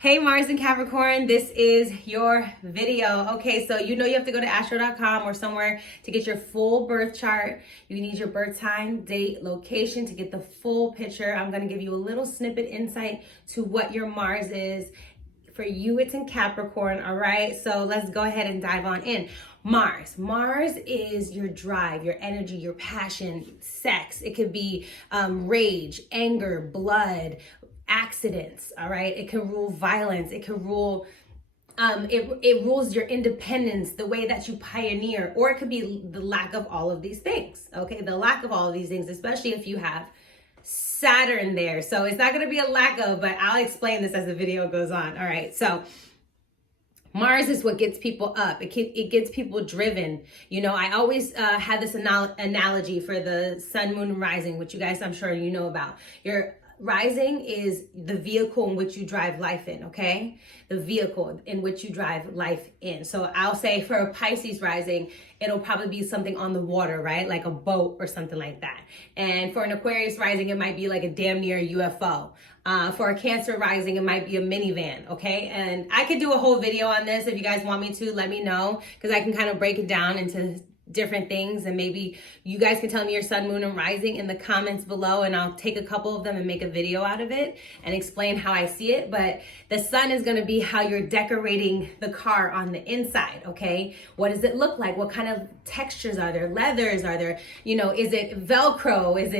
Hey Mars and Capricorn, this is your video. Okay, so you have to go to astro.com or somewhere to get your full birth chart. You need your birth time, date, location to get the full picture. I'm going to give you a little snippet insight to what your Mars is. For you, it's in Capricorn, all right? So let's go ahead and dive on in. Mars is your drive, your energy, your passion, sex. It could be rage, anger, blood, accidents, all right? It can rule violence. It can rule, it rules your independence, the way that you pioneer, or it could be the lack of all of these things, okay? The lack of all of these things, especially if you have Saturn there. So it's not going to be a lack of, but I'll explain this as the video goes on. All right. So Mars is what gets people up. It gets people driven. You know, I always have this analogy for the sun, moon, and rising, which you guys, I'm sure you know about. Your rising is the vehicle in which you drive life in, okay? The vehicle in which you drive life in. So I'll say for a Pisces rising, it'll probably be something on the water, right? Like a boat or something like that. And for an Aquarius rising, it might be like a damn near UFO. For a Cancer rising, it might be a minivan, okay? And I could do a whole video on this. If you guys want me to, let me know, because I can kind of break it down into different things, and maybe you guys can tell me your sun, moon, and rising in the comments below, and I'll take a couple of them and make a video out of it and explain how I see it. But the sun is going to be how you're decorating the car on the inside, okay? What does it look like? What kind of textures are there? Leathers are there? You know, is it Velcro? Is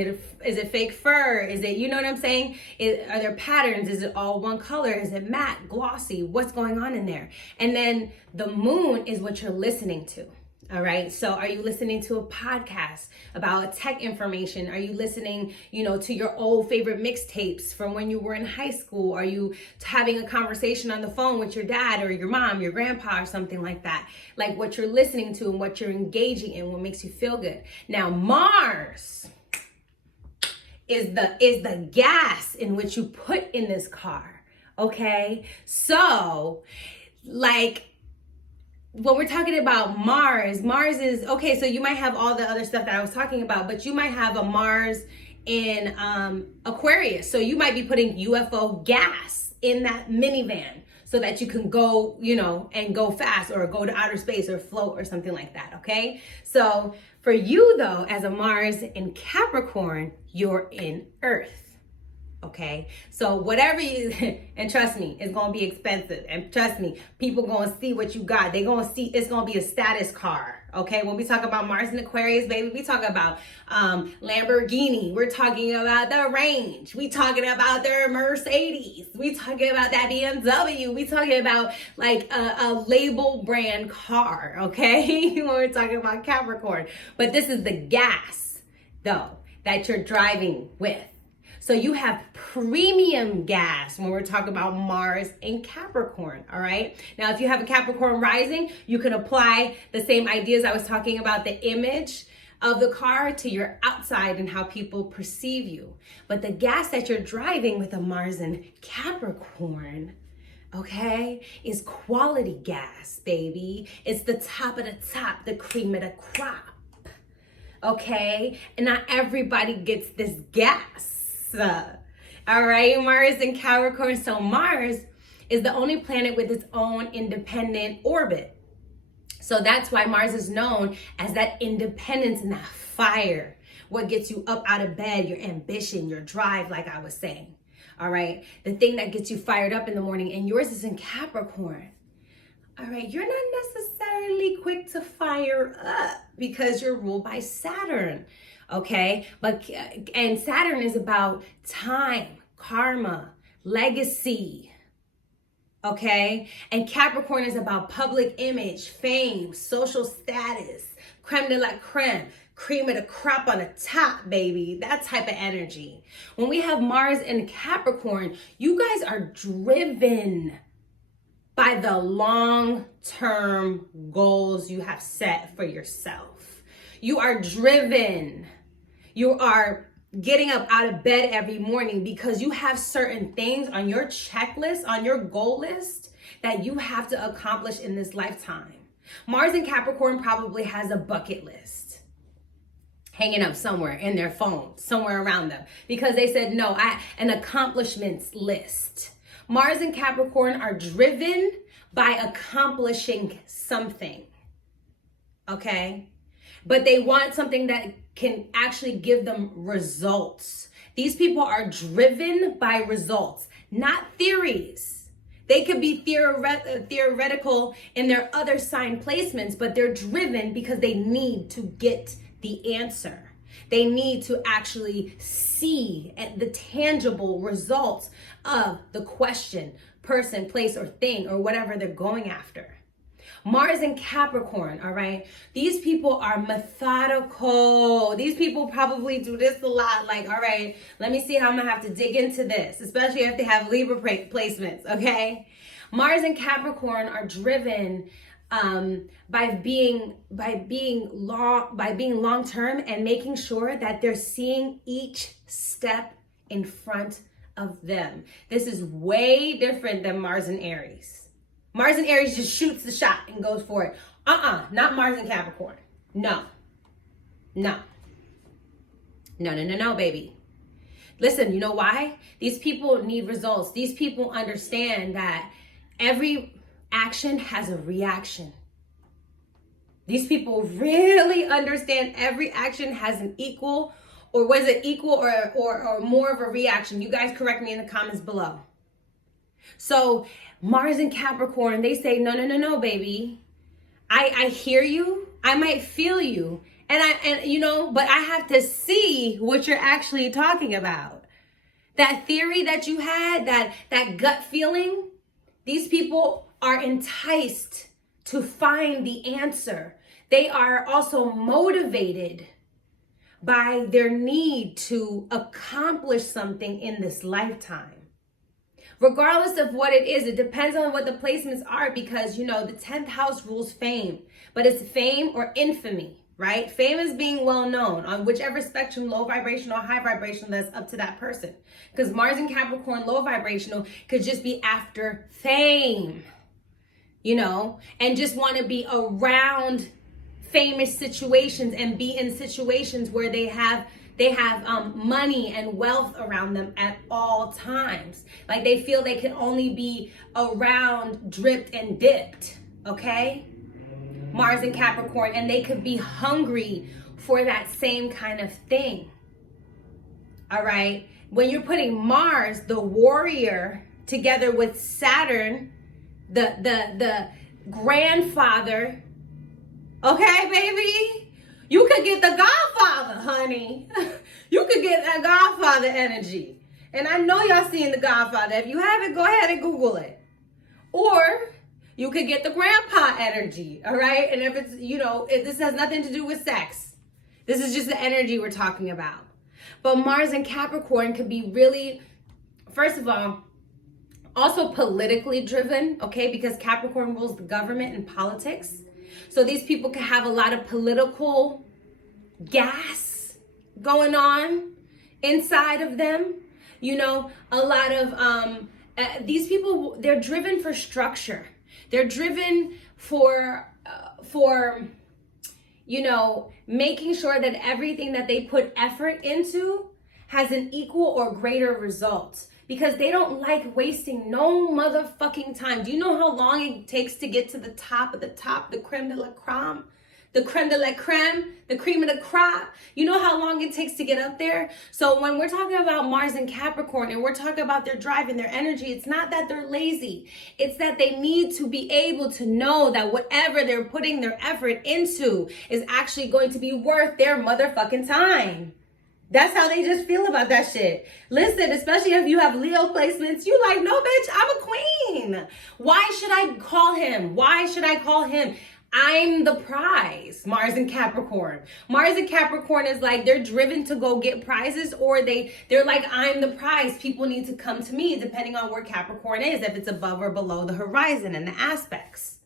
it fake fur? Is it, you know what I'm saying? Are there patterns? Is it all one color? Is it matte, glossy? What's going on in there? And then the moon is what you're listening to. All right. So are you listening to a podcast about tech information? Are you listening, to your old favorite mixtapes from when you were in high school? Are you having a conversation on the phone with your dad or your mom, your grandpa, or something like that? Like what you're listening to and what you're engaging in, what makes you feel good. Now, Mars is the gas in which you put in this car. Okay. So when we're talking about Mars is, okay, so you might have all the other stuff that I was talking about, but you might have a Mars in Aquarius. So you might be putting UFO gas in that minivan so that you can go, and go fast or go to outer space or float or something like that, okay? So for you though, as a Mars in Capricorn, you're in Earth. Okay, so whatever and trust me, it's gonna be expensive. And trust me, people gonna see what you got. They gonna see it's gonna be a status car. Okay, when we talk about Mars and Aquarius, baby, we talk about Lamborghini. We're talking about the range. We talking about their Mercedes. We talking about that BMW. We talking about like a label brand car. Okay, when we're talking about Capricorn, but this is the gas though that you're driving with. So you have premium gas when we're talking about Mars in Capricorn, all right? Now, if you have a Capricorn rising, you can apply the same ideas I was talking about, the image of the car to your outside and how people perceive you. But the gas that you're driving with a Mars in Capricorn, okay, is quality gas, baby. It's the top of the top, the cream of the crop, okay? And not everybody gets this gas. All right, Mars in Capricorn. So Mars is the only planet with its own independent orbit. So that's why Mars is known as that independence and that fire. What gets you up out of bed, your ambition, your drive, like I was saying. All right, the thing that gets you fired up in the morning, and yours is in Capricorn. All right, you're not necessarily quick to fire up because you're ruled by Saturn. Okay, and Saturn is about time, karma, legacy. Okay, and Capricorn is about public image, fame, social status, creme de la creme, cream of the crop on the top, baby. That type of energy. When we have Mars in Capricorn, you guys are driven by the long-term goals you have set for yourself. You are driven. You are getting up out of bed every morning because you have certain things on your checklist, on your goal list that you have to accomplish in this lifetime. Mars in Capricorn probably has a bucket list hanging up somewhere in their phone, somewhere around them, because they said, no, an accomplishments list. Mars and Capricorn are driven by accomplishing something, okay? But they want something that can actually give them results. These people are driven by results, not theories. They could be theoretical in their other sign placements, but they're driven because they need to get the answer. They need to actually see the tangible results of the question, person, place, or thing, or whatever they're going after. Mars and Capricorn, all right? These people are methodical. These people probably do this a lot. Like, all right, let me see how I'm gonna have to dig into this, especially if they have Libra placements, okay? Mars and Capricorn are driven by being long-term and making sure that they're seeing each step in front of them. This is way different than Mars and Aries. Mars and Aries just shoots the shot and goes for it. Not Mars and Capricorn. No, baby. Listen, you know why? These people need results. These people understand that every action has a reaction. These people really understand every action has an equal, or was it equal or more of a reaction? You guys correct me in the comments below. So Mars and Capricorn, they say, no, baby. I hear you. I might feel you. And you know, but I have to see what you're actually talking about. That theory that you had, that gut feeling, these people are enticed to find the answer. They are also motivated by their need to accomplish something in this lifetime. Regardless of what it is, it depends on what the placements are, because, you know, the 10th house rules fame, but it's fame or infamy, right? Fame is being well known on whichever spectrum, low vibrational or high vibrational, that's up to that person. Because Mars and Capricorn, low vibrational, could just be after fame, you know, and just want to be around famous situations and be in situations where they have money and wealth around them at all times. Like they feel they can only be around dripped and dipped, okay? Mars and Capricorn, and they could be hungry for that same kind of thing. All right? When you're putting Mars, the warrior, together with Saturn, the grandfather, okay, baby? You could get the Godfather, honey. You could get that Godfather energy. And I know y'all seen the Godfather. If you haven't, go ahead and Google it. Or you could get the grandpa energy, all right? And if it's, you know, if this has nothing to do with sex. This is just the energy we're talking about. But Mars and Capricorn could be really, first of all, also politically driven, okay? Because Capricorn rules the government and politics. So these people can have a lot of political gas going on inside of them. You know, a lot of, these people, they're driven for structure. They're driven for, you know, making sure that everything that they put effort into has an equal or greater result. Because they don't like wasting no motherfucking time. Do you know how long it takes to get to the top of the top, the creme de la creme? The creme de la creme, the cream of the crop. You know how long it takes to get up there? So when we're talking about Mars and Capricorn and we're talking about their drive and their energy, it's not that they're lazy. It's that they need to be able to know that whatever they're putting their effort into is actually going to be worth their motherfucking time. That's how they just feel about that shit. Listen, especially if you have Leo placements, you like, no, bitch, I'm a queen. Why should I call him? Why should I call him? I'm the prize. Mars and Capricorn. Mars and Capricorn is like, they're driven to go get prizes, or they're like, I'm the prize. People need to come to me, depending on where Capricorn is, if it's above or below the horizon and the aspects.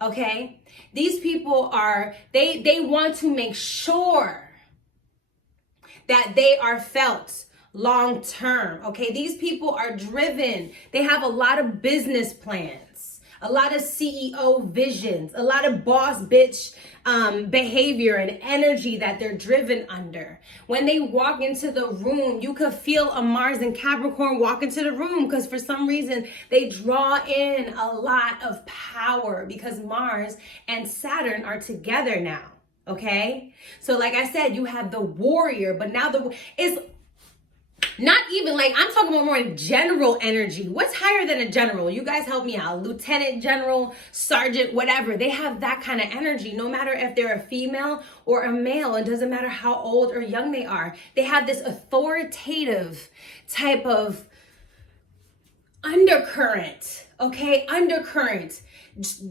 Okay? These people are, they want to make sure that they are felt long term, okay? These people are driven. They have a lot of business plans, a lot of CEO visions, a lot of boss bitch behavior and energy that they're driven under. When they walk into the room, you could feel a Mars and Capricorn walk into the room because for some reason they draw in a lot of power because Mars and Saturn are together now. Okay, so like I said, you have the warrior, but now it's not even like, I'm talking about more general energy. What's higher than a general? You guys help me out. Lieutenant, general, sergeant, whatever. They have that kind of energy, no matter if they're a female or a male. It doesn't matter how old or young they are. They have this authoritative type of undercurrent, okay? Undercurrent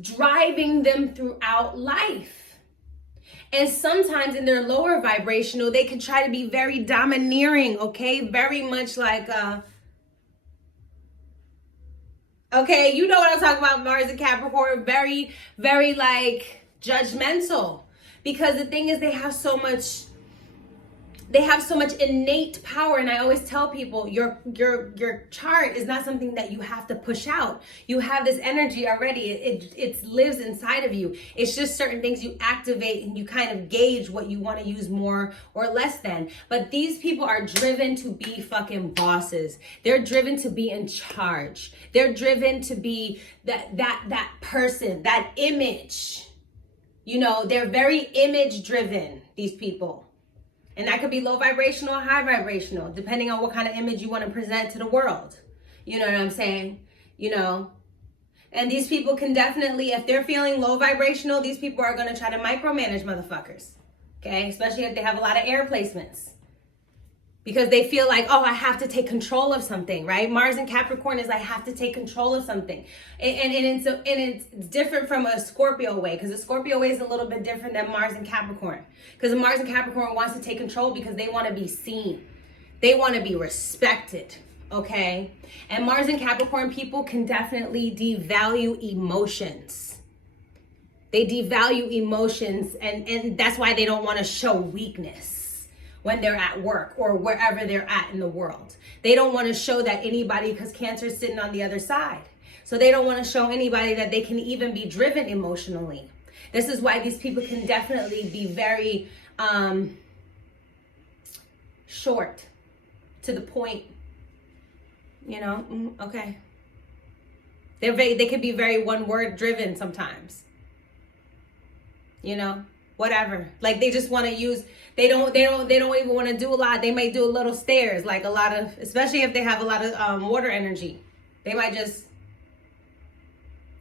driving them throughout life. And sometimes in their lower vibrational, they can try to be very domineering, okay? Very much like, okay, you know what I'm talking about, Mars and Capricorn. Very, very like judgmental. Because the thing is, they have so much innate power. And I always tell people, your chart is not something that you have to push out. You have this energy already. It lives inside of you. It's just certain things you activate and you kind of gauge what you want to use more or less than. But these people are driven to be fucking bosses. They're driven to be in charge. They're driven to be that person, that image. You know, they're very image driven, these people. And that could be low vibrational or high vibrational, depending on what kind of image you want to present to the world. You know what I'm saying? You know, and these people can definitely, if they're feeling low vibrational, these people are going to try to micromanage motherfuckers. Okay. Especially if they have a lot of air placements. Because they feel like, oh, I have to take control of something, right? Mars and Capricorn is I have to take control of something. And it's different from a Scorpio way, because the Scorpio way is a little bit different than Mars and Capricorn. Because the Mars and Capricorn wants to take control because they want to be seen. They want to be respected, okay? And Mars and Capricorn people can definitely devalue emotions. They devalue emotions, and that's why they don't want to show weakness when they're at work or wherever they're at in the world. They don't want to show that anybody, because Cancer is sitting on the other side. So they don't want to show anybody that they can even be driven emotionally. This is why these people can definitely be very short, to the point, you know, okay. They could be very one word driven sometimes, you know, whatever. Like they just want to use, they don't even want to do a lot. They might do a little stares, like a lot of, especially if they have a lot of water energy. They might just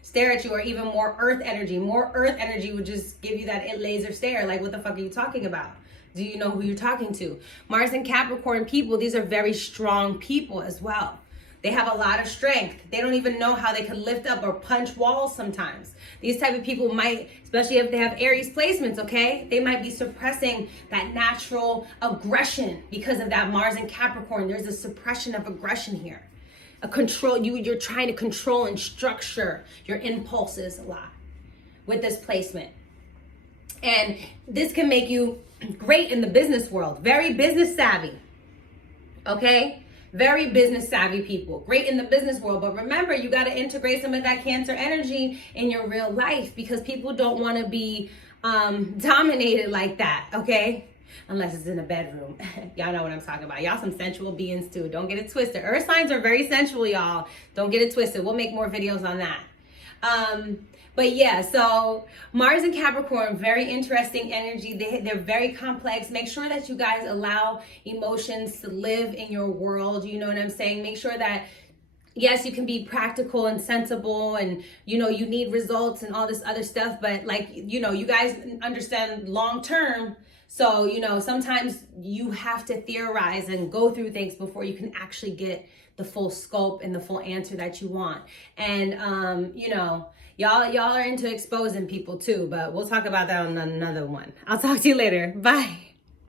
stare at you, or even more earth energy. More earth energy would just give you that laser stare. Like, what the fuck are you talking about? Do you know who you're talking to? Mars and Capricorn people, these are very strong people as well. They have a lot of strength. They don't even know how they can lift up or punch walls sometimes. These type of people might, especially if they have Aries placements, okay? They might be suppressing that natural aggression because of that Mars and Capricorn. There's a suppression of aggression here. A control, you're trying to control and structure your impulses a lot with this placement. And this can make you great in the business world. Very business savvy, okay? Very business savvy people, great in the business world. But remember, you got to integrate some of that Cancer energy in your real life, because people don't want to be dominated like that, okay? Unless it's in a bedroom. Y'all know what I'm talking about. Y'all some sensual beings too. Don't get it twisted. Earth signs are very sensual, y'all. Don't get it twisted. We'll make more videos on that. But yeah, so Mars and Capricorn, very interesting energy. They're very complex. Make sure that you guys allow emotions to live in your world. You know what I'm saying? Make sure that, yes, you can be practical and sensible, and, you know, you need results and all this other stuff. But like, you know, you guys understand long term. So, you know, sometimes you have to theorize and go through things before you can actually get the full scope and the full answer that you want. And, you know, y'all are into exposing people too, but we'll talk about that on another one. I'll talk to you later. Bye.